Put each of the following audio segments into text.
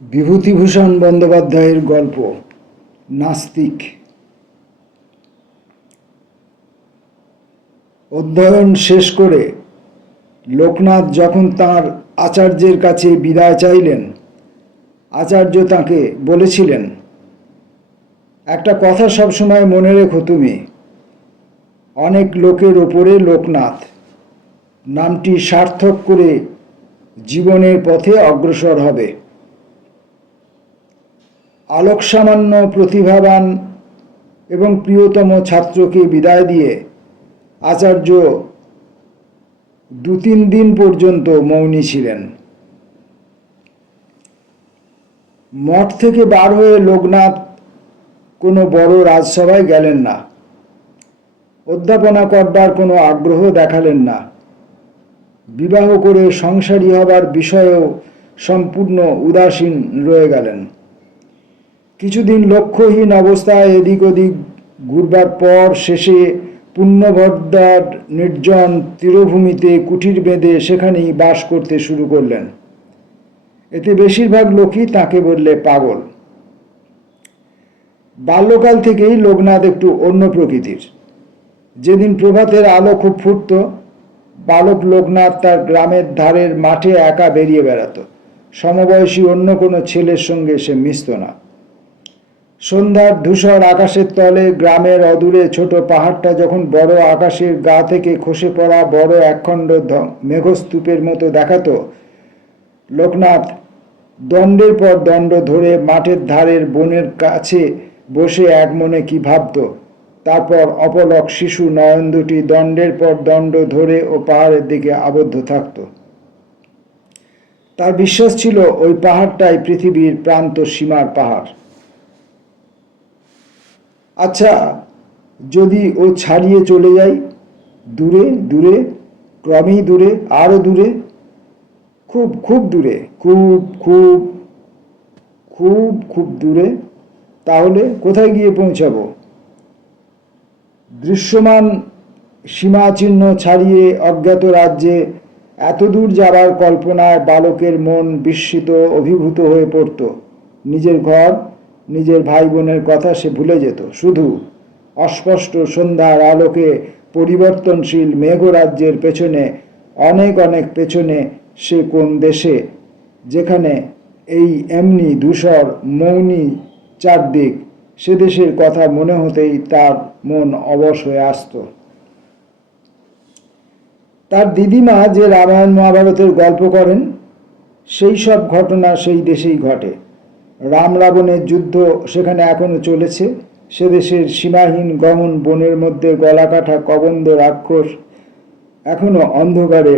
বিভূতিভূষণ বন্দ্যোপাধ্যায়ের গল্প নাস্তিক। অধ্যয়ন শেষ করে লোকনাথ যখন তাঁর আচার্যের কাছে বিদায় চাইলেন, আচার্য তাঁকে বলেছিলেন, একটা কথা সবসময় মনে রেখো, তুমি অনেক লোকের ওপরে লোকনাথ নামটি সার্থক করে জীবনের পথে অগ্রসর হবে। আলোকসামান্য প্রতিভাবান এবং প্রিয়তম ছাত্রকে বিদায় দিয়ে আচার্য 2-3 দিন পর্যন্ত মৌনী ছিলেন। মঠ থেকে বার হয়ে লোকনাথ কোনো বড় রাজসভায় গেলেন না, অধ্যাপনা করবার কোনো আগ্রহ দেখালেন না, বিবাহ করে সংসারী হবার বিষয়েও সম্পূর্ণ উদাসীন রয়ে গেলেন। কিছুদিন লক্ষ্যহীন অবস্থায় এদিক ওদিক ঘুরবার পর শেষে পুণ্যভদ্রার নির্জন তীরভূমিতে কুটির বেঁধে সেখানেই বাস করতে শুরু করলেন। এতে বেশিরভাগ লোকই তাকে বললে পাগল। বাল্যকাল থেকেই লোকনাথ একটু অন্য প্রকৃতির। যেদিন প্রভাতের আলো খুব ফুটত, বালক লোকনাথ তার গ্রামের ধারের মাঠে একা বেরিয়ে বেড়াত। সমবয়সী অন্য কোনো ছেলের সঙ্গে সে মিশত না। সন্ধ্যার ধূসর আকাশের তলে গ্রামের অদূরে ছোট পাহাড়টা যখন বড় আকাশের গা থেকে খসে পড়া বড় একখণ্ড মেঘস্তূপের মতো দেখাতো, লোকনাথ দণ্ডের পর দণ্ড ধরে মাঠের ধারের বনের কাছে বসে এক মনে কি ভাবত। তারপর অপলক শিশু নয়ন দুটি দণ্ডের পর দণ্ড ধরে ও পাহাড়ের দিকে আবদ্ধ থাকত। তার বিশ্বাস ছিল ওই পাহাড়টাই পৃথিবীর প্রান্ত সীমার পাহাড়। আচ্ছা, যদি ও ছাড়িয়ে চলে যায়, দূরে দূরে, ক্রমেই দূরে, আরো দূরে, খুব খুব দূরে, খুব খুব খুব খুব দূরে, তাহলে কোথায় গিয়ে পৌঁছাবো? দৃশ্যমান সীমাচিহ্ন ছাড়িয়ে অজ্ঞাত রাজ্যে এত দূর যাবার কল্পনায় বালকের মন বিস্মিত অভিভূত হয়ে পড়ত। নিজের ঘর, নিজের ভাই বোনের কথা সে ভুলে যেত। শুধু অস্পষ্ট সন্ধ্যার আলোকে পরিবর্তনশীল মেঘরাজ্যের পেছনে, অনেক অনেক পেছনে সে কোন দেশে, যেখানে এই এমনি ধূসর মৌনী চারদিক, সে দেশের কথা মনে হতেই তার মন অবশ হয়ে আসত। তার দিদিমা যে রামায়ণ মহাভারতের গল্প করেন, সেই সব ঘটনা সেই দেশেই ঘটে। রাম রাবণের যুদ্ধ সেখানে এখনো চলেছে। সে দেশের সীমাহীন গহন বনের মধ্যে গলাকাটা কবন্দ রাক্ষস এখনো অন্ধকারে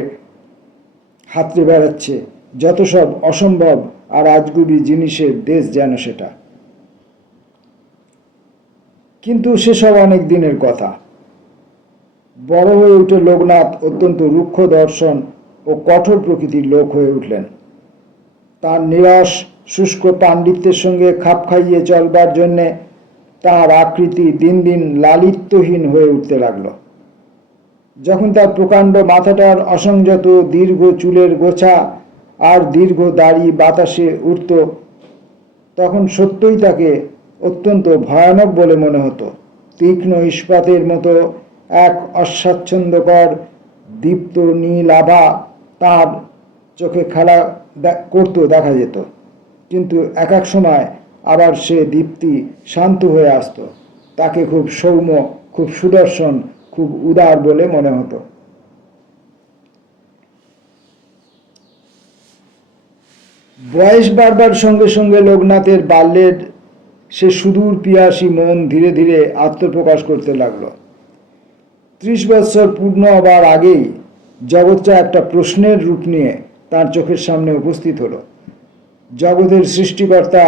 হাতড়ে বেড়াচ্ছে। যত সব অসম্ভব আর আজগুবি জিনিসের দেশ যেন সেটা। কিন্তু সেসব অনেক দিনের কথা। বড় হয়ে উঠে লোকনাথ অত্যন্ত রুক্ষ দর্শন ও কঠোর প্রকৃতির লোক হয়ে উঠলেন। তার নিরস শুষ্ক পাণ্ডিত্যের সঙ্গে খাপ খাইয়ে চলবার জন্যে তার আকৃতি দিন দিন লালিত্যহীন হয়ে উঠতে লাগল। যখন তার প্রকাণ্ড মাথাটার অসংযত দীর্ঘ চুলের গোছা আর দীর্ঘ দাড়ি বাতাসে উঠত, তখন সত্যই তাকে অত্যন্ত ভয়ানক বলে মনে হতো। তীক্ষ্ণ ইস্পাতের মতো এক অস্বাচ্ছন্দ্যকর দীপ্ত নীল আভা তাঁর চোখে খেলা করত দেখা যেত। কিন্তু এক এক সময় আবার সে দীপ্তি শান্ত হয়ে আসত। তাকে খুব সৌম্য, খুব সুদর্শন, খুব উদার বলে মনে হতো। বয়স বাড়বার সঙ্গে সঙ্গে লোকনাথের বাল্যের সে সুদূর পিয়াসী মন ধীরে ধীরে আত্মপ্রকাশ করতে লাগলো। 30 বৎসর পূর্ণ হবার আগেই জগৎটা একটা প্রশ্নের রূপ নিয়ে তার চোখের সামনে উপস্থিত হলো। জগতের সৃষ্টিকর্তা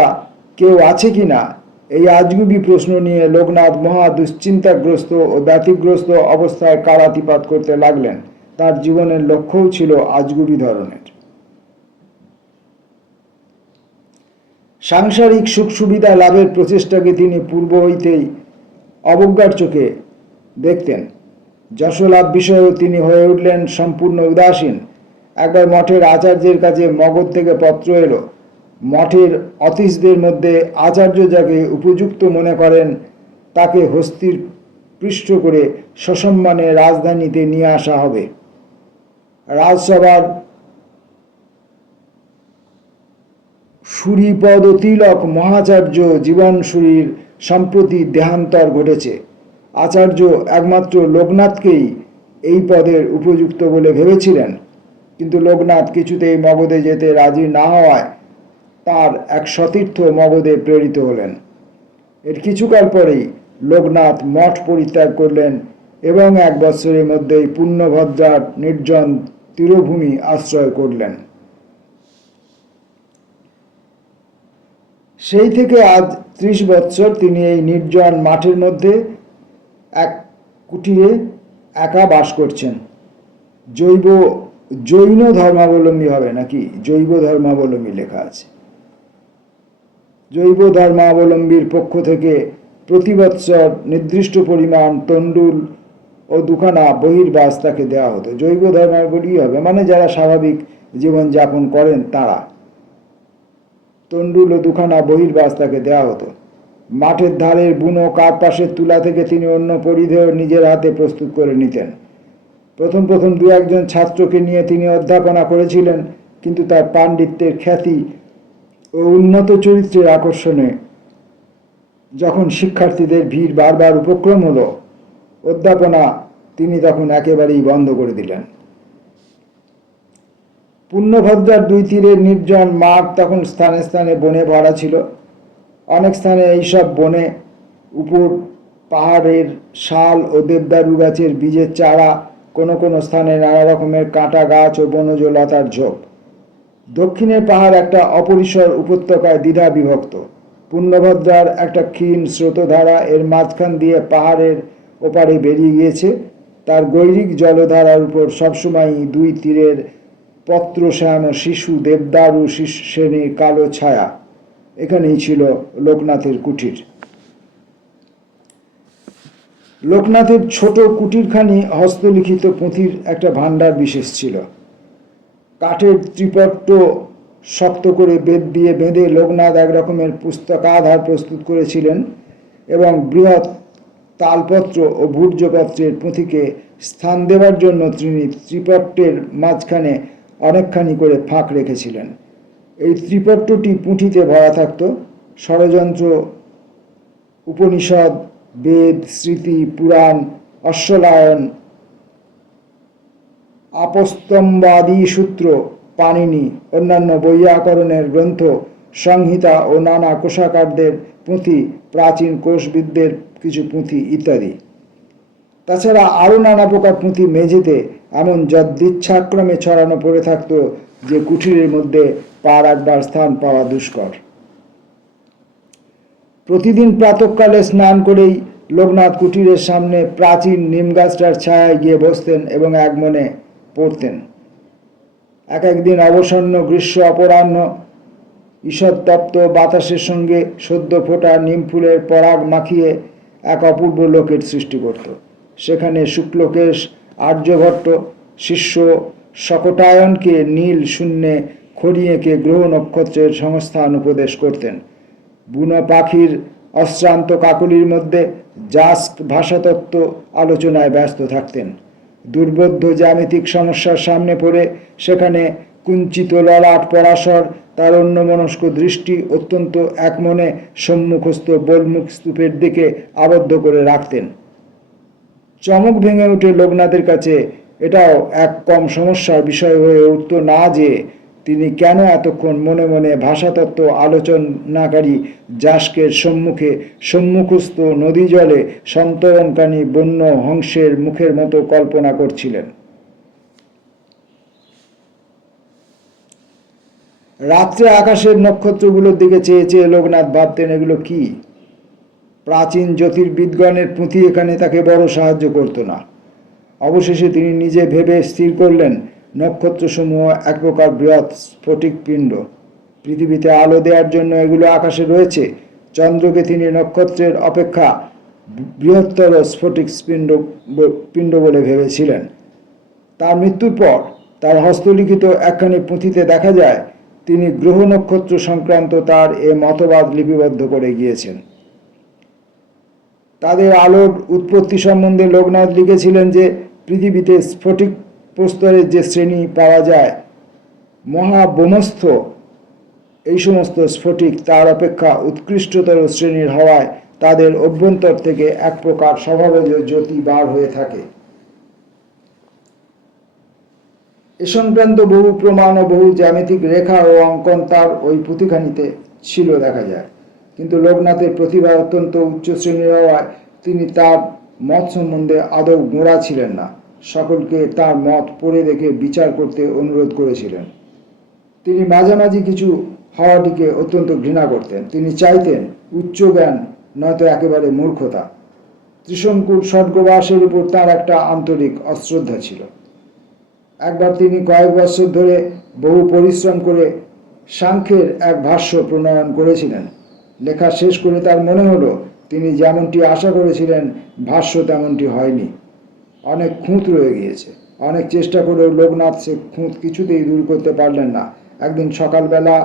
কেউ আছে কি না, এই আজগুবি প্রশ্ন নিয়ে লোকনাথ মহা দুশ্চিন্তাগ্রস্ত ও ব্যতিগ্রস্ত অবস্থায় কালাতিপাত করতে লাগলেন। তার জীবনের লক্ষ্যও ছিল আজগুবি ধরনের। সাংসারিক সুখ সুবিধা লাভের প্রচেষ্টাকে তিনি পূর্ব হইতেই অবজ্ঞার চোখে দেখতেন। যশলাভ বিষয়েও তিনি হয়ে উঠলেন সম্পূর্ণ উদাসীন। একবার মঠের আচার্যের কাছে মগধ থেকে পত্র এলো। মঠের অতিথিদের মধ্যে আচার্য যাকে উপযুক্ত মনে করেন তাকে হস্তির পৃষ্ঠ করে সসম্মানে রাজধানীতে নিয়ে আসা হবে। রাজসভার সুরিপদ তিলক মহাচার্য জীবনসূরির সম্প্রতি দেহান্তর ঘটেছে। আচার্য একমাত্র লোকনাথকেই এই পদের উপযুক্ত বলে ভেবেছিলেন, কিন্তু লোকনাথ কিছুতেই মগধে যেতে রাজি না হওয়ায় তার এক সতীর্থ মগধে প্রেরিত হলেন। এর কিছুকাল পরেই লোকনাথ মঠ পরিত্যাগ করলেন এবং 1 বৎসরের মধ্যেই পুণ্যভদ্রার নির্জন তীরভূমি আশ্রয় করলেন। সেই থেকে আজ 30 বৎসর তিনি এই নির্জন মাঠের মধ্যে এক কুটিরে একা বাস করছেন। জৈন ধর্মাবলম্বী হবে নাকি? জৈব ধর্মাবলম্বী লেখা আছে। জৈব ধর্মাবলম্বীর পক্ষ থেকে প্রতি বৎসর নির্দিষ্ট পরিমাণ তণ্ডুল ও 2খানা বহির্বাস তাকে দেওয়া হতো। জৈব ধর্মাবলম্বী হবে মানে যারা স্বাভাবিক জীবনযাপন করেন তারা। তণ্ডুল ও 2খানা বহির্বাস তাকে দেওয়া হতো। মাঠের ধারের বুনো কাঠ পাশের তুলা থেকে তিনি অন্য পরিধেয় নিজের হাতে প্রস্তুত করে নিতেন। প্রথম 2-1 ছাত্রকে নিয়ে তিনি অধ্যাপনা করেছিলেন, কিন্তু তার পাণ্ডিত্যের খ্যাতি ও উন্নত চরিত্রের আকর্ষণে যখন শিক্ষার্থীদের ভিড় বারবার উপক্রম হলো, অধ্যাপনা তিনি তখন একেবারেই বন্ধ করে দিলেন। পুণ্যভদ্রার 2 তীরের নির্জন মাঠ তখন স্থানে স্থানে বনে ভরা ছিল। অনেক স্থানে এইসব বনে উপর পাহাড়ের শাল ও দেবদারু গাছের বীজের চারা, কোনো কোনো স্থানে নানা রকমের কাঁটা গাছ ও বনজ লতার ঝোপ। দক্ষিণের পাহাড় একটা অপরিসর উপত্যকায় দ্বিধা বিভক্ত। পুণ্যভদ্রার একটা ক্ষীণ স্রোতধারা এর মাঝখান দিয়ে পাহাড়ের ওপারে বেরিয়ে গিয়েছে। তার গৈরিক জলধারার উপর সবসময়ই 2 তীরের পত্রশ্যাম ও শিশু দেবদারু শ্রেণীর কালো ছায়া। এখানেই ছিল লোকনাথের কুটির। লোকনাথের ছোট কুটিরখানি হস্তলিখিত পুঁথির একটা ভাণ্ডার বিশেষ ছিল। কাঠের ত্রিপট্ট শক্ত করে বেত দিয়ে বেঁধে লোকনাথ এক রকমের পুস্তকাধার প্রস্তুত করেছিলেন এবং বৃহৎ তালপত্র ও ভূর্জপত্রের পুঁথিকে স্থান দেবার জন্য তিনি ত্রিপট্টের মাঝখানে অনেকখানি করে ফাঁক রেখেছিলেন। এই ত্রিপট্টটি পুঁথিতে ভরা থাকত ষড়যন্ত্র, উপনিষদ, বেদ, স্মৃতি, পুরাণ, অশ্বলায়ন, আপস্তম্বাদি সূত্র, পাণিনি, অন্যান্য বৈয়াকরণের গ্রন্থ, সংহিতা ও নানা কোষাকারদের পুঁথি, প্রাচীন কোষবিদদের কিছু পুঁথি ইত্যাদি। তাছাড়া আরও নানা প্রকার পুঁথি মেঝেতে এমন যদৃচ্ছাক্রমে ছড়ানো পড়ে থাকত যে কুঠিরের মধ্যে পা রাখবার স্থান পাওয়া দুষ্কর। প্রতিদিন প্রাতঃকালে স্নান করেই লোকনাথ কুটিরের সামনে প্রাচীন নিমগাছটার ছায়ায় গিয়ে বসতেন এবং এক মনে পড়তেন। একদিন অবসন্ন গ্রীষ্ম অপরাহ্ন ঈষৎতপ্ত বাতাসের সঙ্গে সদ্য ফোটা নিম ফুলের পরাগ মাখিয়ে এক অপূর্ব লোকের সৃষ্টি করত। সেখানে শুক্লকেশ আর্যভট্ট শিষ্য শকটায়নকে নীল শূন্যে খড়ি এঁকে গ্রহ নক্ষত্রের সংস্থান উপদেশ করতেন। বুনো পাখির অশ্রান্ত কাকলির মধ্যে জাস্ক ভাষাতত্ত্ব আলোচনায় ব্যস্ত থাকতেন। দুর্বোধ্য জ্যামিতিক সমস্যার সামনে পড়ে সেখানে কুঞ্চিত ললাট পরাশর তার অন্যমনস্ক দৃষ্টি অত্যন্ত একমনে সম্মুখস্থ বোলমুখ স্তূপের দিকে আবদ্ধ করে রাখতেন। চমক ভেঙে উঠে লোকনাথের কাছে এটাও এক কম সমস্যার বিষয় হয়ে উঠত না যে তিনি কেন এতক্ষণ মনে মনে ভাষাতত্ত্ব আলোচনাকারী জাস্কের সম্মুখস্থ নদী জলে সন্তরণকারী বন্য হংসের মুখের মতো কল্পনা করছিলেন। রাত্রে আকাশের নক্ষত্রগুলোর দিকে চেয়ে চেয়ে লোকনাথ ভাবতেন, এগুলো কি? প্রাচীন জ্যোতির্বিদগণের পুঁথি এখানে তাকে বড় সাহায্য করত না। অবশেষে তিনি নিজে ভেবে স্থির করলেন, নক্ষত্রসমূহ এক প্রকার বৃহৎ স্ফটিক পিণ্ড। পৃথিবীতে আলো দেওয়ার জন্য এগুলো আকাশে রয়েছে। চন্দ্রকে তিনি নক্ষত্রের অপেক্ষা বৃহত্তর স্ফটিক পিণ্ড বলে ভেবেছিলেন। তার মৃত্যুর পর তার হস্তলিখিত একখানি পুঁথিতে দেখা যায় তিনি গ্রহ নক্ষত্র সংক্রান্ত তার এ মতবাদ লিপিবদ্ধ করে গিয়েছেন। তাদের আলোর উৎপত্তি সম্বন্ধে লোকনাথ লিখেছিলেন যে পৃথিবীতে স্ফটিক প্রস্তরের যে শ্রেণী পাওয়া যায়, মহাবোমস্থ এই সমস্ত স্ফটিক তার অপেক্ষা উৎকৃষ্টতর শ্রেণীর হওয়ায় তাদের অভ্যন্তর থেকে এক প্রকার স্বভাবজ জ্যোতি বার হয়ে থাকে। এ সংক্রান্ত বহু প্রমাণ ও বহু জ্যামিতিক রেখা ও অঙ্কন তার ওই পুঁথিখানিতে ছিল দেখা যায়। কিন্তু লোকনাথের প্রতিভা অত্যন্ত উচ্চ শ্রেণীর হওয়ায় তিনি তার মত সম্বন্ধে আদৌ গোঁড়া ছিলেন না। সকলকে তার মত পড়ে দেখে বিচার করতে অনুরোধ করেছিলেন। তিনি মাঝামাঝি কিছু হওয়াটিকে অত্যন্ত ঘৃণা করতেন। তিনি চাইতেন উচ্চ জ্ঞান নয়তো একেবারে মূর্খতা। ত্রিশঙ্কুর স্বর্গবাসের উপর তার একটা আন্তরিক অশ্রদ্ধা ছিল। একবার তিনি কয়েক বছর ধরে বহু পরিশ্রম করে সাংখ্যের এক ভাষ্য প্রণয়ন করেছিলেন। লেখা শেষ করে তার মনে হলো তিনি যেমনটি আশা করেছিলেন ভাষ্য তেমনটি হয়নি। অনেক খুঁত রয়ে গিয়েছে। অনেক চেষ্টা করেও লোকনাথ সে খুঁত কিছুতেই দূর করতে পারলেন না। একদিন সকালবেলা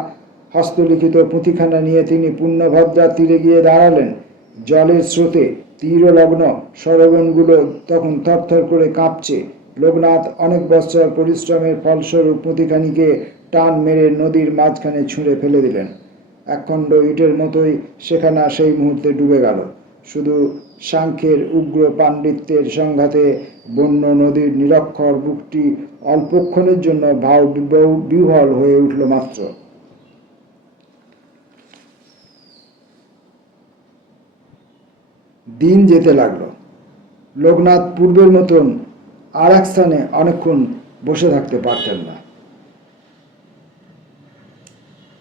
হস্তলিখিত পুঁথিখানা নিয়ে তিনি পুণ্যভদ্রার তীরে গিয়ে দাঁড়ালেন। জলের স্রোতে তীরলগ্ন সরোবরগুলো তখন থরথর করে কাঁপছে। লোকনাথ অনেক বছর পরিশ্রমের ফলস্বরূপ পুঁথিখানিকে টান মেরে নদীর মাঝখানে ছুঁড়ে ফেলে দিলেন। একখণ্ড ইটের মতোই সেখানা সেই মুহূর্তে ডুবে গেল। শুধু সাংখ্যের উগ্র পাণ্ডিত্যের সংঘাতে বন্য নদীর নিরক্ষর বুকটি অল্পক্ষণের জন্য ভাব বিহ্বল হয়ে উঠল মাত্র। দিন যেতে লাগলো। লোকনাথ পূর্বের মতন আর এক স্থানে অনেকক্ষণ বসে থাকতে পারতেন না।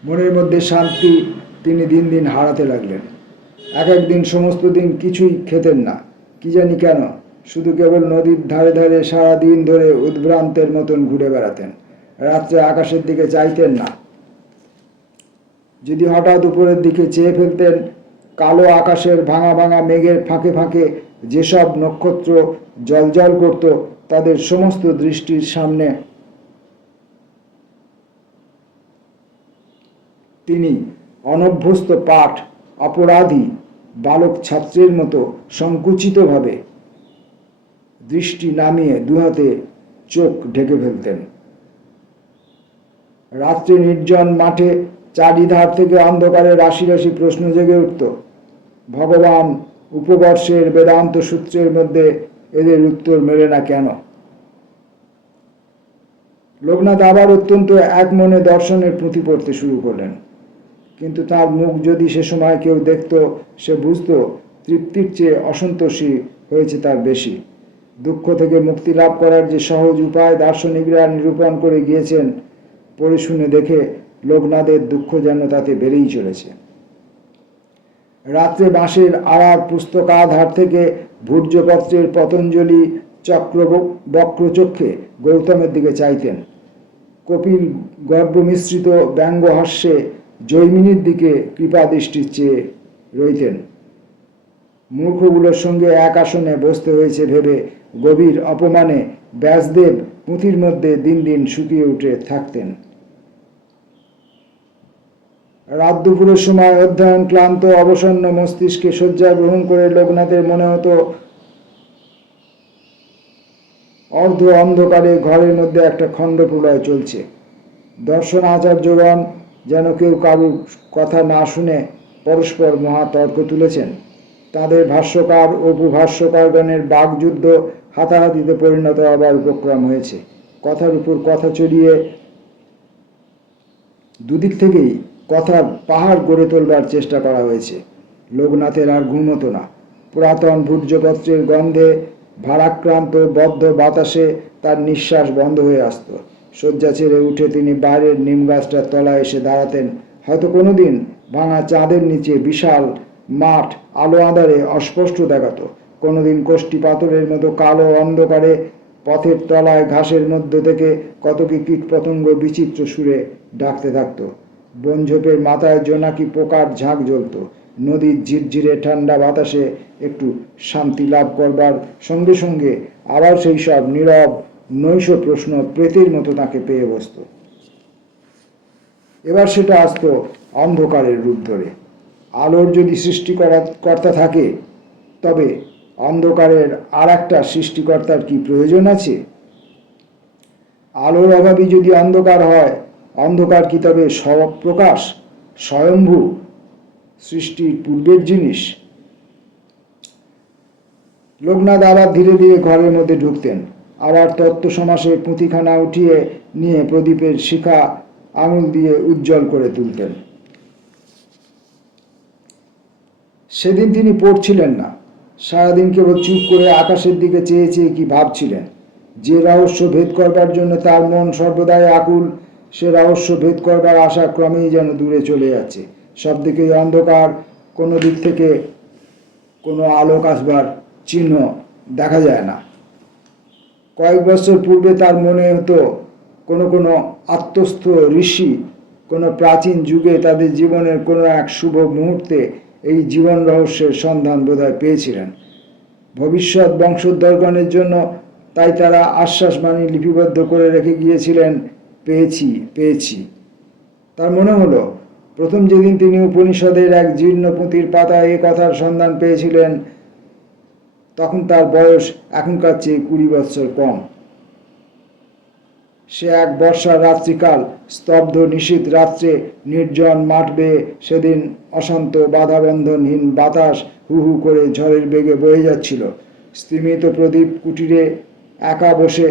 মনের মধ্যে শান্তি তিনি দিন দিন হারাতে লাগলেন। এক একদিন সমস্ত দিন কিছুই খেতেন না। কি জানি কেন, শুধু কেবল নদীর ধারে ধারে সারা দিন ধরে উদ্ভ্রান্তের মতন ঘুরে বেড়াতেন। রাত্রে আকাশের দিকে চাইতেন না। যদি হঠাৎ উপরের দিকে চেয়ে ফেলতেন, কালো আকাশের ভাঙা ভাঙা মেঘের ফাঁকে ফাঁকে যেসব নক্ষত্র জ্বলজ্বল করত তাদের সমস্ত দৃষ্টির সামনে তিনি অনভ্যস্ত পাঠ অপরাধী বালক ছাত্রের মতো সংকুচিতভাবে দৃষ্টি নামিয়ে দুহাতে চোখ ঢেকে ফেলতেন। রাত্রে নির্জন মাঠে চারিধার থেকে অন্ধকারে রাশি রাশি প্রশ্ন জেগে উঠত। ভগবান উপবর্ষের বেদান্ত সূত্রের মধ্যে এদের উত্তর মেলে না কেন? লোকনাথ আবার অত্যন্ত এক মনে দর্শনের পুঁথি পড়তে শুরু করলেন। কিন্তু তার মুখ যদি সে সময় কেউ দেখত, সে বুঝত তৃপ্তির চেয়ে অসন্তোষী হয়েছে তার বেশি। দুঃখ থেকে মুক্তি লাভ করার যে সহজ উপায় দার্শনিকরা নিরূপণ করে গিয়েছেন, পড়ে শুনে দেখে লোকনাথের দুঃখ যেন তাতে বেড়েই চলেছে। রাত্রে বাঁশের আড়ার পুস্তকাধার থেকে ভূর্জপত্রের পতঞ্জলি চক্র বক্রচক্ষে গৌতমের দিকে চাইতেন। কপিল গর্বমিশ্রিত ব্যঙ্গ হাস্যে জৈমিনীর দিকে কৃপাদৃষ্টি চেয়ে রইতেন। মূর্খগুলোর সঙ্গে এক আসনে বসতে হয়েছে ভেবে গভীর অপমানে ব্যাসদেব পুঁথির মধ্যে দিন দিন শুকিয়ে উঠে থাকতেন। রাত দুপুরের সময় অধ্যয়ন ক্লান্ত অবসন্ন মস্তিষ্কে শয্যা গ্রহণ করে লোকনাথের মনে হতো অর্ধ অন্ধকারে ঘরের মধ্যে একটা খণ্ড প্রলয় চলছে। দর্শন আচার্যগণ যেন কেউ কারুর কথা না শুনে পরস্পর মহাতর্ক তুলেছেন। তাদের ভাষ্যকার ও উপভাষ্যকারগণের বাকযুদ্ধ হাতাহাতিতে পরিণত হবার উপক্রম হয়েছে। কথার উপর কথা চড়িয়ে দুদিক থেকেই কথার পাহাড় গড়ে তোলবার চেষ্টা করা হয়েছে। লোকনাথের আর ঘুম হতো না। পুরাতন ভূর্জপত্রের গন্ধে ভারাক্রান্ত বদ্ধ বাতাসে তার নিঃশ্বাস বন্ধ হয়ে আসত। শয্যা ছেড়ে উঠে তিনি বাইরের নিম গাছটার তলায় এসে দাঁড়াতেন। হয়তো কোনোদিন ভাঙা চাঁদের নিচে বিশাল মাঠ আলো আঁধারে অস্পষ্ট দেখাতো। কোনোদিন কোষ্ঠী পাথরের মতো কালো অন্ধকারে পথের তলায় ঘাসের মধ্য থেকে কত কি কীটপতঙ্গ বিচিত্র সুরে ডাকতে থাকত। বনঝোপের মাথায় জোনাকি পোকার ঝাঁক জ্বলত। নদীর ঝিরঝিরে ঠান্ডা বাতাসে একটু শান্তি লাভ করবার সঙ্গে সঙ্গে আবার সেই সব নীরব নৈশ প্রশ্ন প্রেতের মতো তাকে পেয়ে বসত। এবার সেটা আসতো অন্ধকারের রূপ ধরে। আলোর যদি সৃষ্টিকর্তা থাকে, তবে অন্ধকারের আর একটা সৃষ্টিকর্তার কি প্রয়োজন আছে? আলোর অভাবই যদি অন্ধকার হয়, অন্ধকার কি তবে স্বপ্রকাশ, স্বয়ম্ভু, সৃষ্টির পূর্বের জিনিস? লোকনাথ আবার ধীরে ধীরে ঘরের মধ্যে ঢুকতেন, আবার তত্ত্ব সমাসে পুঁথিখানা উঠিয়ে নিয়ে প্রদীপের শিখা আঙুল দিয়ে উজ্জ্বল করে তুলতেন। সেদিন তিনি পড়ছিলেন না, সারাদিন কেবল চুপ করে আকাশের দিকে চেয়ে চেয়ে কি ভাবছিলেন। যে রহস্য ভেদ করবার জন্য তার মন সর্বদাই আকুল, সে রহস্য ভেদ করবার আশা ক্রমেই যেন দূরে চলে যাচ্ছে। সব দিকেই অন্ধকার, কোনো দিক থেকে কোনো আলোক আসবার চিহ্ন দেখা যায় না। কয়েক বছর পূর্বে তার মনে হতো কোনো কোনো আত্মস্থ ঋষি কোনো প্রাচীন যুগে তাদের জীবনের কোনো এক শুভ মুহূর্তে এই জীবন রহস্যের সন্ধান বোধহয় পেয়েছিলেন। ভবিষ্যৎ বংশোদ্ধারগণের জন্য তাই তারা আশ্বাসবাণী লিপিবদ্ধ করে রেখে গিয়েছিলেন, পেয়েছি পেয়েছি। তার মনে হলো প্রথম যেদিন তিনি উপনিষদের এক জীর্ণ পুঁথির পাতায় এ কথার সন্ধান পেয়েছিলেন, তখন তার বয়স এখনকার চেয়ে 20 বৎসর কম। সে এক বর্ষার রাত্রিকাল, স্তব্ধ নিশীথ রাত্রে নির্জন মাঠ বেয়ে সেদিন অশান্ত বাধাবন্ধনহীন বাতাস হু হু করে ঝড়ের বেগে বয়ে যাচ্ছিল। স্তিমিত প্রদীপ কুটিরে একা বসে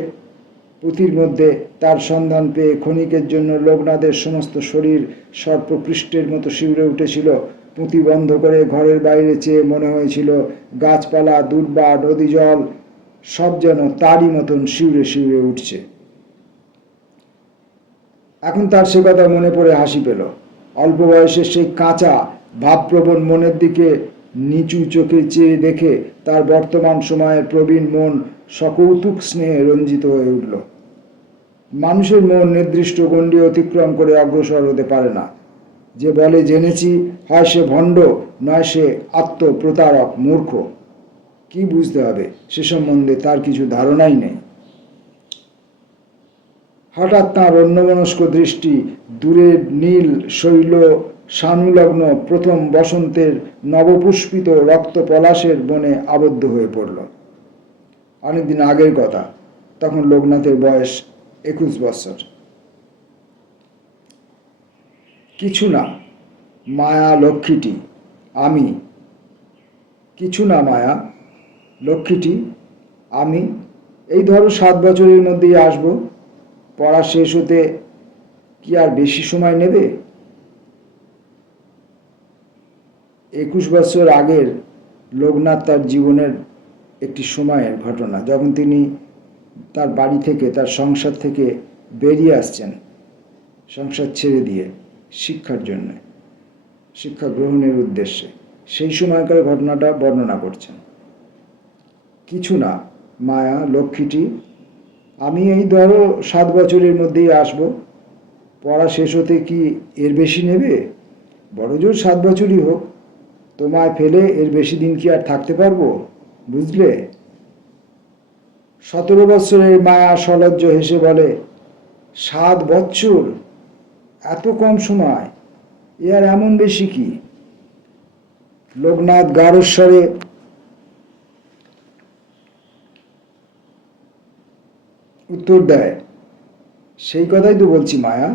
পুঁথির মধ্যে তার সন্ধান পেয়ে ক্ষণিকের জন্য লোকনাথের সমস্ত শরীর সর্পপৃষ্ঠের মতো শিউরে উঠেছিল। পুঁথি বন্ধ করে ঘরের বাইরে চেয়ে মনে হয়েছিল গাছপালা, দূর্বা, নদী জল সব যেন তারই মতন শিউরে শিউরে উঠছে। এখন তার সে কথা মনে পড়ে হাসি পেল। অল্প বয়সের সেই কাঁচা ভাবপ্রবণ মনের দিকে নিচু চোখে চেয়ে দেখে তার বর্তমান সময়ের প্রবীণ মন সকৌতুক স্নেহে রঞ্জিত হয়ে উঠল। মানুষের মন নির্দিষ্ট গণ্ডি অতিক্রম করে অগ্রসর হতে পারে না। যে বলে জেনেছি, হয় সে ভণ্ড, নয় সে আত্মপ্রতারক মূর্খ। কি বুঝতে হবে সে সম্বন্ধে তার কিছু ধারণাই নেই। হঠাৎ তাঁর অন্যমনস্ক দৃষ্টি দূরের নীল শৈল সানুলগ্ন প্রথম বসন্তের নবপুষ্পিত রক্ত পলাশের বনে আবদ্ধ হয়ে পড়ল। অনেকদিন আগের কথা, তখন লোকনাথের বয়স 21 বৎসর। কিছু না মায়া লক্ষ্মীটি, আমি। কিছু না মায়া লক্ষ্মীটি, আমি। এই ধরো 7 বছরের মধ্যেই আসবো। পড়া শেষ হতে কি আর বেশি সময় নেবে? 21 বছর আগের লোকনাথ তার জীবনের একটি সময়ের ঘটনা, যখন তিনি তার বাড়ি থেকে, তার সংসার থেকে বেরিয়ে আসছেন, সংসার ছেড়ে দিয়ে শিক্ষার জন্য, শিক্ষা গ্রহণের উদ্দেশ্যে। সেই সময়কার ঘটনাটা বর্ণনা করছেন। কিছু না মায়া লক্ষ্মীটি, আমি। এই ধরো 7 বছরের মধ্যেই আসব। পড়া শেষ হতে কি এর বেশি নেবে? বড় জোর 7 বছরই হোক। তোমায় ফেলে এর বেশি দিন কি আর থাকতে পারবো? বুঝলে? 17 বছরের মায়া সলজ্জ হেসে বলে, 7 বছর? এত কম সময়? এ আর এমন বেশি কি? লোকনাথ গাঢ়স্বরে উত্তর দেয়, সেই কথাই তো বলছি মায়া,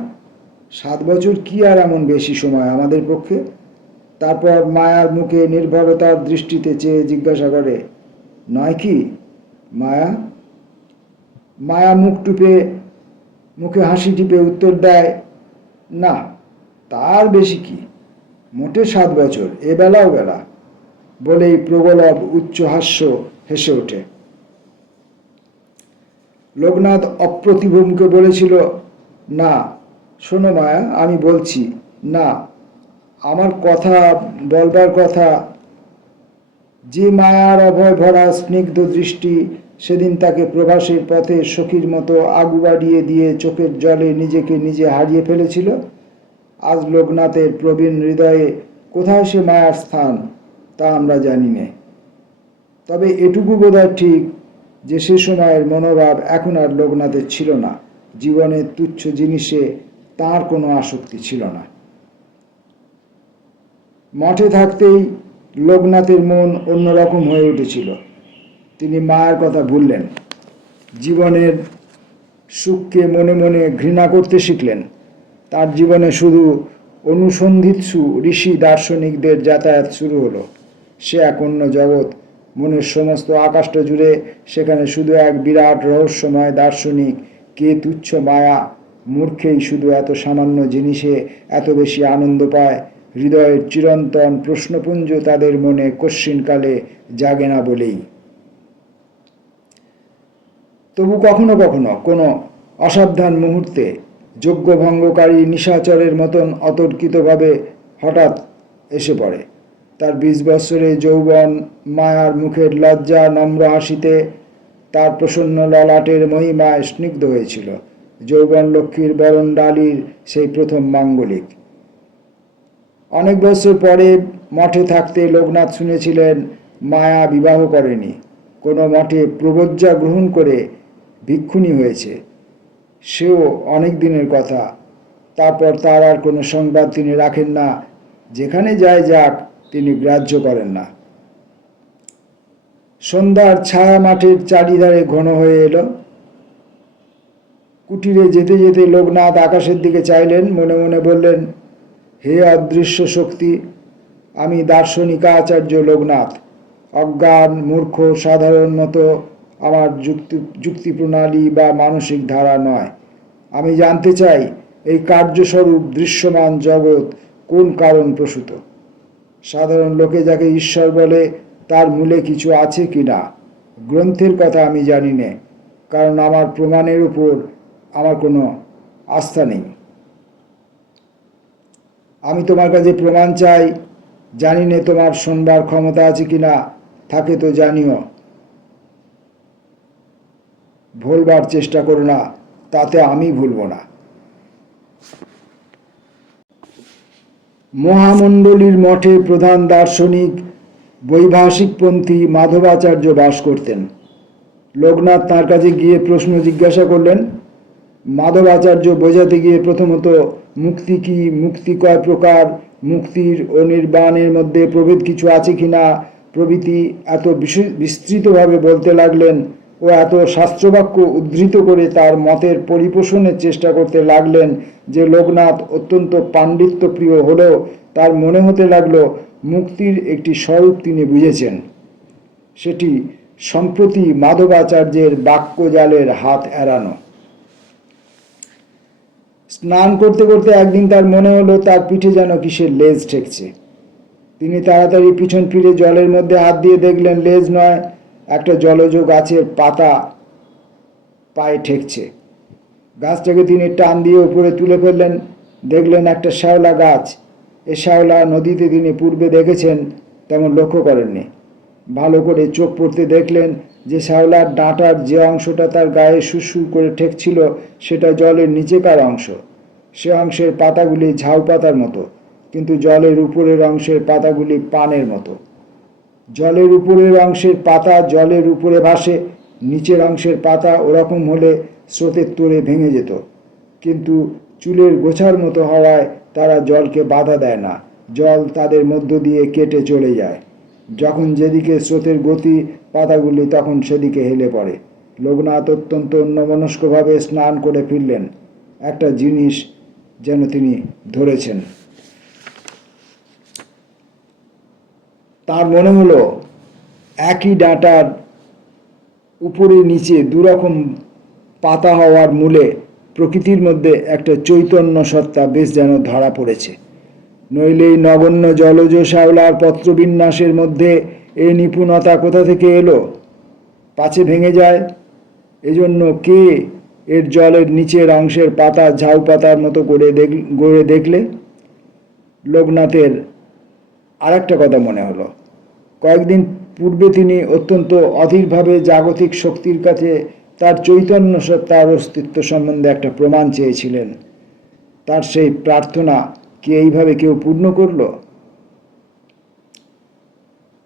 7 বছর কি আর এমন বেশি সময় আমাদের পক্ষে? তারপর মায়ার মুখে নির্ভরতার দৃষ্টিতে চেয়ে জিজ্ঞাসা করে, নয় কি মায়া? মায়া মুখে হাসি টিপে উত্তর দেয়, না, তার বেশি কি, মোটে 7 বছর, এ বেলাও বেলা। বলেই প্রগলভ উচ্চ হাস্য হেসে ওঠে। লোকনাথ অপ্রতিভমকে বলেছিল, না শোনো মায়া, আমি বলছি না, আমার কথা বলবার কথা। যে মায়ার অভয় ভরা স্নিগ্ধ দৃষ্টি সেদিন তাকে প্রবাসের পথে সখীর মতো আগু বাড়িয়ে দিয়ে চোখের জলে নিজেকে নিজে হারিয়ে ফেলেছিল, আজ লোকনাথের প্রবীণ হৃদয়ে কোথায় সে মায়ার স্থান তা আমরা জানি না। তবে এটুকু বোধহয় ঠিক যে সে সময়ের মনোভাব এখন আর লোকনাথের ছিল না। জীবনের তুচ্ছ জিনিসে তার কোনো আসক্তি ছিল না। মঠে থাকতেই লোকনাথের মন অন্যরকম হয়ে উঠেছিল। তিনি মায়ের কথা ভুললেন, জীবনের সুখকে মনে মনে ঘৃণা করতে শিখলেন। তার জীবনে শুধু অনুসন্ধিৎসু ঋষি দার্শনিকদের যাতায়াত শুরু হলো। সে এক অন্য জগৎ, মনের সমস্ত আকাশটা জুড়ে সেখানে শুধু এক বিরাট রহস্যময় দার্শনিক। কে তুচ্ছ মায়া, মূর্খেই শুধু এত সামান্য জিনিসে এত বেশি আনন্দ পায়। হৃদয়ের চিরন্তন প্রশ্নপুঞ্জ তাদের মনে কশ্চিনকালে জাগে না বলেই। তবু কখনো কখনো কোনো অসাবধান মুহূর্তে যজ্ঞভঙ্গকারী নিশাচরের মতন অতর্কিতভাবে হঠাৎ এসে পড়ে। তার 20 বৎসরে যৌবন মায়ার মুখের লজ্জা নম্র হাসিতে তার প্রসন্ন ললাটের মহিমায় স্নিগ্ধ হয়েছিল। যৌবন লক্ষ্মীর বরণ ডালির সেই প্রথম মাঙ্গলিক। অনেক বছর পরে মঠে থাকতে লোকনাথ শুনেছিলেন মায়া বিবাহ করেনি, কোনো মঠে প্রবজ্জা গ্রহণ করে ভিক্ষুণী হয়েছে। সেও অনেক দিনের কথা। তারপর তার আর কোনো সংবাদ তিনি রাখেন না। যেখানে যায় যাক, তিনি গ্রাহ্য করেন না। সন্ধ্যার ছায়া মাঠের চারিধারে ঘন হয়ে এলো। কুটিরে যেতে যেতে লোকনাথ আকাশের দিকে চাইলেন, মনে মনে বললেন, হে অদৃশ্য শক্তি, আমি দার্শনিকাচার্য লোকনাথ, অজ্ঞান মূর্খ সাধারণ মতো আমার যুক্তি প্রণালী বা মানসিক ধারা নয়। আমি জানতে চাই এই কার্যস্বরূপ দৃশ্যমান জগৎ কোন কারণ প্রসূত। সাধারণ লোকে যাকে ঈশ্বর বলে তার মূলে কিছু আছে কি না। গ্রন্থের কথা আমি জানি নে, কারণ আমার প্রমাণের উপর আমার কোনো আস্থা নেই। আমি তোমার কাছে প্রমাণ চাই। জানি নে তোমার শোনবার ক্ষমতা আছে কি না, থাকে তো জানিও। ভুলবার চেষ্টা করো না, তাতে আমি ভুলব না। মহামণ্ডলীর মঠে প্রধান দার্শনিক বৈভাষিকপন্থী মাধবাচার্য বাস করতেন। লোকনাথ তাঁর কাছে গিয়ে প্রশ্ন জিজ্ঞাসা করলেন। মাধবাচার্য বোঝাতে গিয়ে প্রথমত মুক্তি কি, মুক্তি কয় প্রকার, মুক্তির ও নির্বাণের মধ্যে প্রভেদ কিছু আছে কি না প্রভৃতি এত বিস্তৃতভাবে বলতে লাগলেন ও এত শাস্ত্রবাক্য উদ্ধৃত করে তার মতের পরিপোষণের চেষ্টা করতে লাগলেন যে লোকনাথ অত্যন্ত পাণ্ডিত্যপ্রিয় হলেও তার মনে হতে লাগলো মুক্তির একটি স্বরূপ তিনি বুঝেছেন। সেটি সম্প্রতি মাধবাচার্যের বাক্যজালের হাত এড়ানো। স্নান করতে করতে একদিন তার মনে হলো তার পিঠে যেন কিসের লেজ ঠেকছে। তিনি তাড়াতাড়ি পিছন ফিরে জলের মধ্যে হাত দিয়ে দেখলেন লেজ নয়, একটা জলজ গাছের পাতা পায়ে ঠেকছে। গাছটাকে তিনি টান দিয়ে উপরে তুলে ফেললেন। দেখলেন একটা শ্যাওলা গাছ। এ শ্যাওলা নদীতে তিনি পূর্বে দেখেছেন, তেমন লক্ষ্য করেননি। ভালো করে চোখ পড়তে দেখলেন যে শ্যাওলার ডাঁটার যে অংশটা তার গায়ে সুরসুর করে ঠেকছিল সেটা জলের নিচেকার অংশ। সে অংশের পাতাগুলি ঝাউ পাতার মতো, কিন্তু জলের উপরের অংশের পাতাগুলি পানের মতো। জলের উপরের অংশের পাতা জলের উপরে ভাসে, নিচের অংশের পাতা ওরকম হলে স্রোতের তোড়ে ভেঙে যেত, কিন্তু চুলের গোছার মতো হওয়ায় তারা জলকে বাধা দেয় না। জল তাদের মধ্য দিয়ে কেটে চলে যায়। যখন যেদিকে স্রোতের গতি, পাতাগুলি তখন সেদিকে হেলে পড়ে। লোকনাথ অত্যন্ত অন্যমনস্কভাবে স্নান করে ফিরলেন। একটা জিনিস যেন তিনি ধরেছেন। তার মনে হলো একই ডাঁটার উপরে নিচে দুরকম পাতা হওয়ার মূলে প্রকৃতির মধ্যে একটা চৈতন্য সত্তা বেশ যেন ধরা পড়েছে। নইলে এই নগণ্য জলজ শ্যাওলার পত্রবিন্যাসের মধ্যে এই নিপুণতা কোথা থেকে এলো? পাছে ভেঙে যায়। এজন্য কে এর জলের নিচের অংশের পাতা ঝাউ পাতার মতো করে গড়ে দেখলে? লোকনাথের আর একটা কথা মনে হলো। কয়েকদিন পূর্বে তিনি অত্যন্ত অধীরভাবে জাগতিক শক্তির কাছে তার চৈতন্য সত্তার অস্তিত্ব সম্বন্ধে একটা প্রমাণ চেয়েছিলেন। তার সেই প্রার্থনা কি এইভাবে কেউ পূর্ণ করল?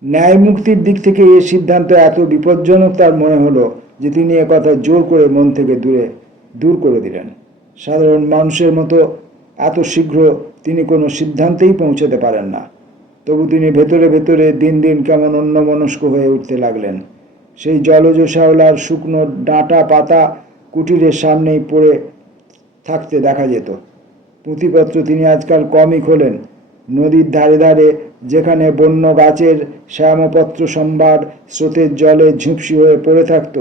ন্যায় মুক্তির দিক থেকে এই সিদ্ধান্ত এত বিপজ্জনক তার মনে হলো যে তিনি একথা জোর করে মন থেকে দূর করে দিলেন। সাধারণ মানুষের মতো এত শীঘ্র তিনি কোনো সিদ্ধান্তেই পৌঁছতে পারেন না। তবু তিনি ভেতরে ভেতরে দিন দিন কেমন অন্যমনস্ক হয়ে উঠতে লাগলেন। সেই জলজ শ্যাওলার শুকনো ডাঁটা পাতা কুটিরের সামনেই পড়ে থাকতে দেখা যেত। পুঁথিপত্র তিনি আজকাল কমই খোলেন। নদীর ধারে ধারে যেখানে বন্য গাছের শ্যামপত্র সম্ভার স্রোতের জলে ঝুপসি হয়ে পড়ে থাকত,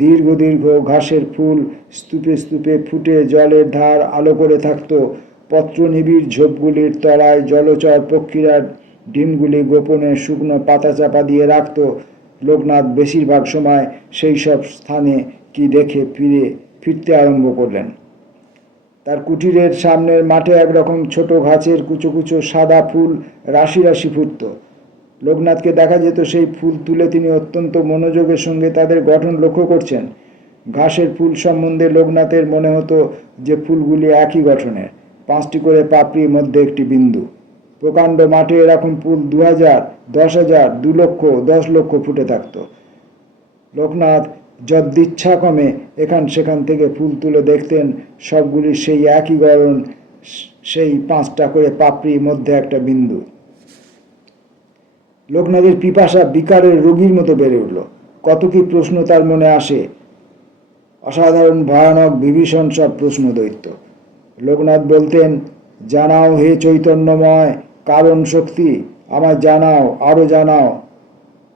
দীর্ঘ দীর্ঘ ঘাসের ফুল স্তূপে স্তূপে ফুটে জলের ধার আলো করে থাকত, পত্রনিবিড় ঝোপগুলির তলায় জলচর পক্ষীরা ডিমগুলি গোপনে শুকনো পাতা চাপা দিয়ে রাখত। লোকনাথ বেশিরভাগ সময় সেই সব স্থানে কি দেখে ফিরতে আরম্ভ করলেন। তার কুটিরের সামনের মাঠে একরকম ছোট গাছের কুচো কুচো সাদা ফুল রাশি রাশি ফুটত। লোকনাথকে দেখা যেত সেই ফুল তুলে তিনি অত্যন্ত মনোযোগের সঙ্গে তাদের গঠন লক্ষ্য করছেন। ঘাসের ফুল সম্বন্ধে লোকনাথের মনে হতো যে ফুলগুলি একই গঠনের, 5টি করে পাপড়ির মধ্যে একটি বিন্দু। প্রকাণ্ড মাঠে এরকম ফুল 2000, 10,000, 2 লক্ষ, 10 লক্ষ ফুটে থাকত। লোকনাথ যদ্দিচ্ছাক্রমে এখান সেখান থেকে ফুল তুলে দেখতেন, সবগুলি সেই একই গড়ন, সেই 5টা করে পাপড়ির মধ্যে একটা বিন্দু। লোকনাথের পিপাসা বিকারের রোগীর মতো বেড়ে উঠল। কত কি প্রশ্ন তার মনে আসে, অসাধারণ ভয়ানক বিভীষণ সব প্রশ্ন দৈত্য। লোকনাথ বলতেন, জানাও হে চৈতন্যময় কারণ শক্তি, আমায় জানাও, আরও জানাও।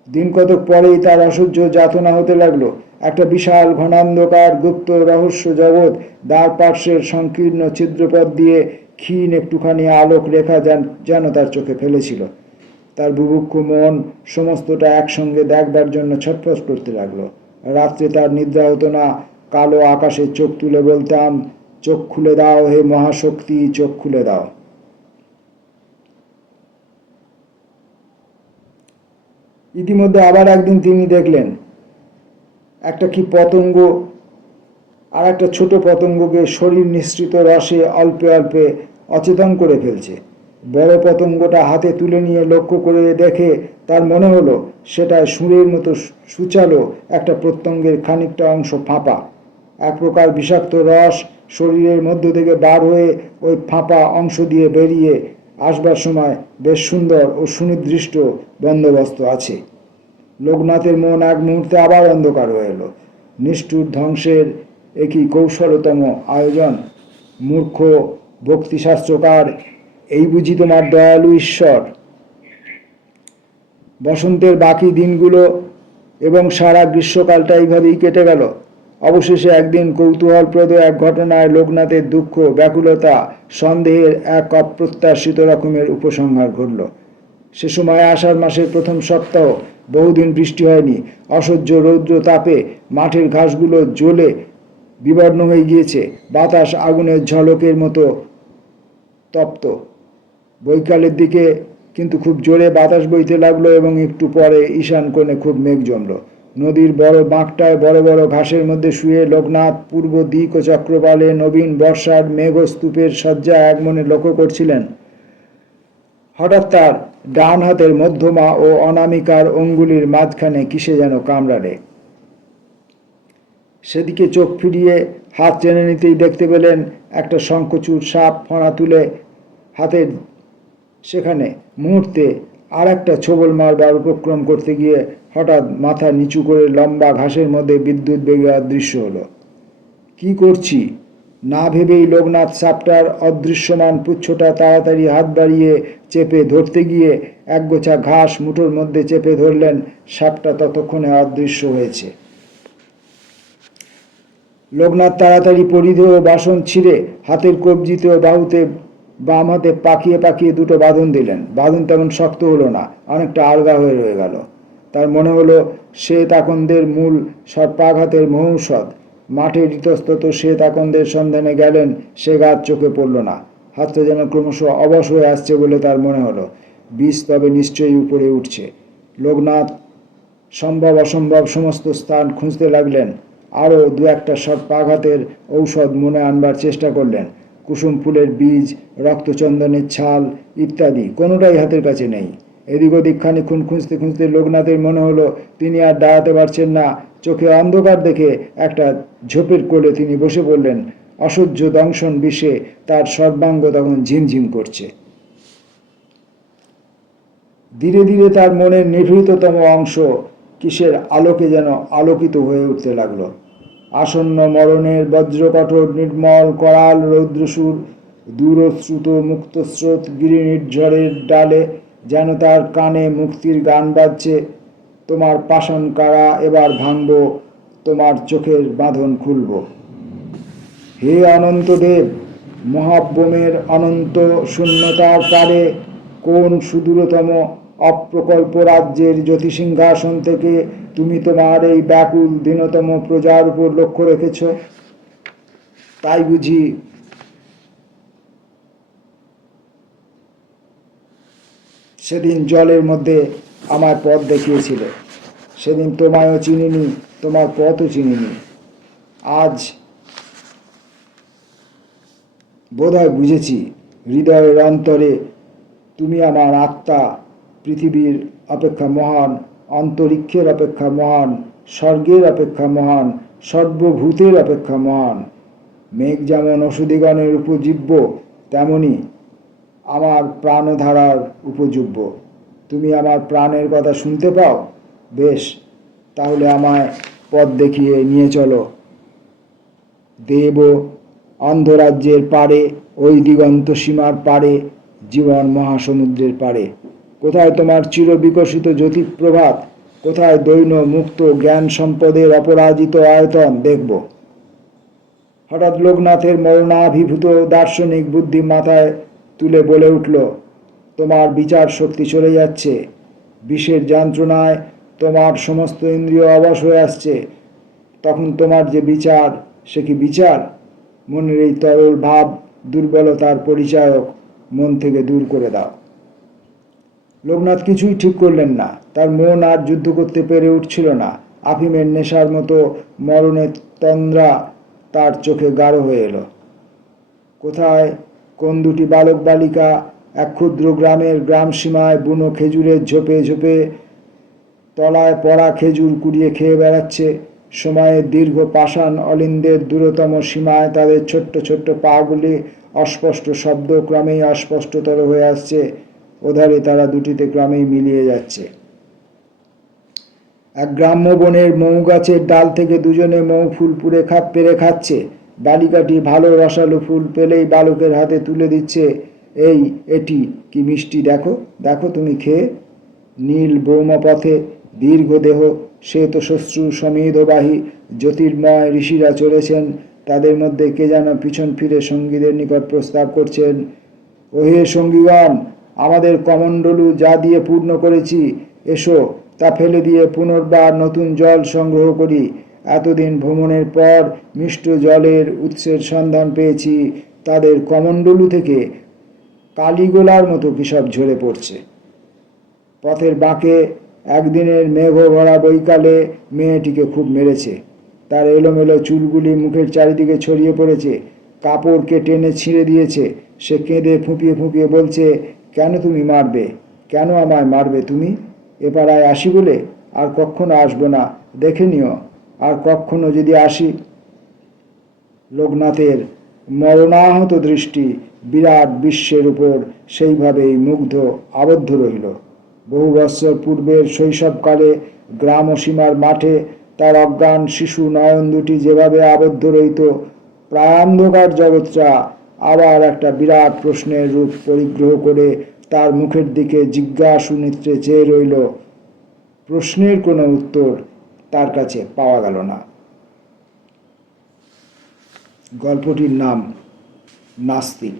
দিন কতক পরেই তার অসহ্য যাতনা হতে লাগলো। একটা বিশাল ঘনান্ধকার গুপ্ত রহস্য জগৎ দ্বার পার্শ্বের সংকীর্ণ ছিদ্রপথ দিয়ে ক্ষীণ একটুখানি আলোক রেখা যেন তার চোখে ফেলেছিল। তার বুভুক্ষু মন সমস্তটা একসঙ্গে দেখবার জন্য ছটফট করতে লাগলো। রাত্রে তার নিদ্রা হতো না। কালো আকাশে চোখ তুলে বলতাম, চোখ খুলে দাও হে মহাশক্তি, চোখ খুলে দাও। ইতিমধ্যে আবার একদিন তিনি দেখলেন একটা কি পতঙ্গ আর একটা ছোট পতঙ্গকে শরীর নিঃসৃত রসে অল্পে অল্পে অচেতন করে ফেলছে। বড় পতঙ্গটা হাতে তুলে নিয়ে লক্ষ্য করে দেখে তার মনে হলো সেটা সুরের মতো সুচালো একটা প্রত্যঙ্গের খানিকটা অংশ ফাঁপা। এক প্রকার বিষাক্ত রস শরীরের মধ্য থেকে বার হয়ে ওই ফাঁপা অংশ দিয়ে বেরিয়ে আসবার সময় বেশ সুন্দর ও সুনির্দিষ্ট বন্দোবস্ত আছে। লোকনাথের মন এক মুহূর্তে আবার অন্ধকার হয়ে এলো। নিষ্ঠুর ধ্বংসের একই কৌশলতম আয়োজন। মূর্খ ভক্তিশাস্ত্রকার, এই বুঝি তোমার দয়ালু ঈশ্বর? বসন্তের বাকি দিনগুলো এবং সারা গ্রীষ্মকালটা এইভাবেই কেটে গেল। অবশেষে একদিন কৌতূহলপ্রদ এক ঘটনায় লোকনাথের দুঃখ, ব্যাকুলতা, সন্দেহের এক অপ্রত্যাশিত রকমের উপসংহার ঘটল। সে সময় আষাঢ় মাসের প্রথম সপ্তাহ। বহুদিন বৃষ্টি হয়নি। অসহ্য রৌদ্র তাপে মাঠের ঘাসগুলো জ্বলে বিবর্ণ হয়ে গিয়েছে। বাতাস আগুনের ঝলকের মতো তপ্ত। বৈকালের দিকে কিন্তু খুব জোরে বাতাস বইতে লাগলো এবং একটু পরে ঈশান কোণে খুব মেঘ জমল। নদীর বড় বাঁকটায় বড় বড় ঘাসের মধ্যে শুয়ে লোকনাথ পূর্ব দিক ও চক্রবালে নবীন বর্ষার মেঘস্তূপের শয্যা একমনে লক্ষ্য করছিলেন। হঠাৎ তার ডান হাতের মধ্যমা ও অনামিকার অঙ্গুলির মাঝখানে কিসে যেন কামড়ালে। সেদিকে চোখ ফিরিয়ে হাত টেনে নিতেই দেখতে পেলেন একটা শঙ্খচূড় সাপ ফণা তুলে হাতের সেখানে। মুহূর্তে আর একটা ছোবল মারবার উপক্রম করতে গিয়ে হঠাৎ মাথা নিচু করে লম্বা ঘাসের মধ্যে বিদ্যুৎ বেগে অদৃশ্য হলো। কি করছি না ভেবেই লোকনাথ সাপটার অদৃশ্যমান পুচ্ছটা তাড়াতাড়ি হাত বাড়িয়ে চেপে ধরতে গিয়ে একগোছা ঘাস মুঠোর মধ্যে চেপে ধরলেন। সাপটা ততক্ষণে অদৃশ্য হয়েছে। লোকনাথ তাড়াতাড়ি পরিধেয় বাসন ছিঁড়ে হাতের কবজিতে ও বাহুতে বাম হাতে পাকিয়ে পাকিয়ে দুটো বাঁধন দিলেন। বাঁধন তেমন শক্ত হলো না, অনেকটা আলগা হয়ে রয়ে গেল। তার মনে হলো শ্বেত আকন্দের মূল সর্পাঘাতের মহৌষধ। মাঠের ইতস্তত শ্বেত আকন্দের সন্ধানে গেলেন, সে গাছ চোখে পড়ল না। হাতটা যেন ক্রমশ অবশ হয়ে আসছে বলে তার মনে হলো। বিষ তবে নিশ্চয়ই উপরে উঠছে। লোকনাথ সম্ভব অসম্ভব সমস্ত স্থান খুঁজতে লাগলেন। আরও 2-1টা সর্পাঘাতের ঔষধ মনে আনবার চেষ্টা করলেন। কুসুম ফুলের বীজ, রক্তচন্দনের ছাল ইত্যাদি কোনোটাই হাতের কাছে নেই। এদিক ওদিক খানিকক্ষণ খুঁজতে খুঁজতে লোকনাথের মনে হলো তিনি আর দাঁড়াতে পারছেন না। চোখে অন্ধকার দেখে একটা ঝোপের কোলে তিনি বসে পড়লেন। অসহ্য দংশন বিষে তার সর্বাঙ্গ তখন ঝিমঝিম করছে। ধীরে ধীরে তার মনের নিভৃততম অংশ কিসের আলোকে যেন আলোকিত হয়ে উঠতে লাগলো। আসন্ন মরণের বজ্রকঠোর নির্মল করাল রৌদ্রসুর দূরশ্রুত মুক্তস্রোত গিরিনির্ঝরের ডালে যেন তার কানে মুক্তির গান বাজছে। তোমার পাষাণ কারা এবার ভাঙব, তোমার চোখের বাঁধন খুলব। হে অনন্তদেব, মহাব্যোমের অনন্ত শূন্যতার পারে কোন সুদূরতম অপ্রকল্প রাজ্যের জ্যোতিসিংহাসন থেকে তুমি তোমার এই ব্যাকুল দীনতম প্রজার উপর লক্ষ্য রেখেছ? তাই বুঝি সেদিন জলের মধ্যে আমার পথ দেখিয়েছিলে? সেদিন তোমায়ও চিনিনি, তোমার পথও চিনিনি। আজ বোধহয় বুঝেছি, হৃদয়ের অন্তরে তুমি আমার আত্মা, পৃথিবীর অপেক্ষা মহান, অন্তরিক্ষের অপেক্ষা মহান, স্বর্গের অপেক্ষা মহান, সর্বভূতের অপেক্ষা মহান। মেঘ যেমন ওষুধিগণের উপজীব্য, তেমনি আমার প্রাণধারার উপজীব্য। তুমি আমার প্রাণের কথা শুনতে পাও? বেশ, তাহলে আমায় পথ দেখিয়ে নিয়ে চলো দেব অন্ধরাজ্যের পারে, ওই দিগন্ত সীমার পারে, জীবন মহাসমুদ্রের পারে। কোথায় তোমার চিরবিকশিত জ্যোতিপ্রভাত? কোথায় দৈন মুক্ত জ্ঞান সম্পদের অপরাজিত আয়তন দেখব? হঠাৎ লোকনাথের মরণাভিভূত দার্শনিক বুদ্ধি মাথায় তুলে বলে উঠল, তোমার বিচার শক্তি চলে যাচ্ছে। বিষের যন্ত্রণায় তোমার সমস্ত ইন্দ্রিয় অবশ হয়ে আসছে। তখন তোমার যে বিচার, সে কি বিচার? মনের এই তরল ভাব দুর্বলতার পরিচায়ক, মন থেকে দূর করে দাও। লোকনাথ কিছুই ঠিক করলেন না। তার মন আর যুদ্ধ করতে পেরে উঠছিল না। আফিমের নেশার মতো মরণের তন্দ্রা তার চোখে গাঢ় হয়ে এলো। কোথায় কোন দুটি বালক বালিকা এক ক্ষুদ্র গ্রামের গ্রাম সীমায় বুনো খেজুরের ঝোপে ঝোপে তলায় পড়া খেজুর কুড়িয়ে খেয়ে বেড়াচ্ছে। সময়ের দীর্ঘ পাষাণ অলিন্দের দূরতম সীমায় তাদের ছোট্ট ছোট্ট পাগুলি অস্পষ্ট শব্দ ক্রমেই অস্পষ্টতর হয়ে আসছে। ওধারে তারা দুটিতে ক্রমেই মিলিয়ে যাচ্ছে। এক গ্রাম্য বনের মৌ গাছের ডাল থেকে দুজনে মৌ ফুল পেরে খাচ্ছে। বালিকাটি ভালো রসালো ফুল পেলেই বালকের হাতে তুলে দিচ্ছে। এই এটি কি মিষ্টি, দেখো দেখো তুমি খেয়ে। নীল ব্রহ্মপথে দীর্ঘ দেহ শ্বেত শ্বশ্রু সমীধবাহী জ্যোতির্ময় ঋষিরা চলেছেন। তাদের মধ্যে কে যেন পিছন ফিরে সঙ্গীদের নিকট প্রস্তাব করছেন, ওহে সঙ্গীগণ, আমাদের কমণ্ডলু যা দিয়ে পূর্ণ করেছি, এসো তা ফেলে দিয়ে পুনর্বার নতুন জল সংগ্রহ করি। এতদিন ভ্রমণের পর মিষ্ট জলের উৎসের সন্ধান পেয়েছি। তাদের কমণ্ডলু থেকে কালিগোলার মতো কিসব ঝরে পড়ছে। পথের বাঁকে একদিনের মেঘ ভরা বৈকালে মেয়েটিকে খুব মেরেছে। তার এলোমেলো চুলগুলি মুখের চারিদিকে ছড়িয়ে পড়েছে। কাপড়কে টেনে ছিঁড়ে দিয়েছে। সে কেঁদে ফুঁপিয়ে ফুঁপিয়ে বলছে, কেন তুমি মারবে? কেন আমায় মারবে তুমি? এ পাড়ায় আসি বলে? আর কখনো আসবো না, দেখে নিও। আর কখনো যদি আসি। লোকনাথের মরণাহত দৃষ্টি বিরাট বিশ্বের উপর সেইভাবেই মুগ্ধ আবদ্ধ রহিল। বহু বৎসর পূর্বের শৈশবকালে গ্রাম সীমার মাঠে তার অজ্ঞান শিশু নয়ন দুটি যেভাবে আবদ্ধ রইত, প্রায়ান্ধকার জগৎটা আবার একটা বিরাট প্রশ্নের রূপ পরিগ্রহ করে তার মুখের দিকে জিজ্ঞাসু নেত্রে চেয়ে রইল। প্রশ্নের কোনো উত্তর তার কাছে পাওয়া গেল না। গল্পটির নাম নাস্তিক।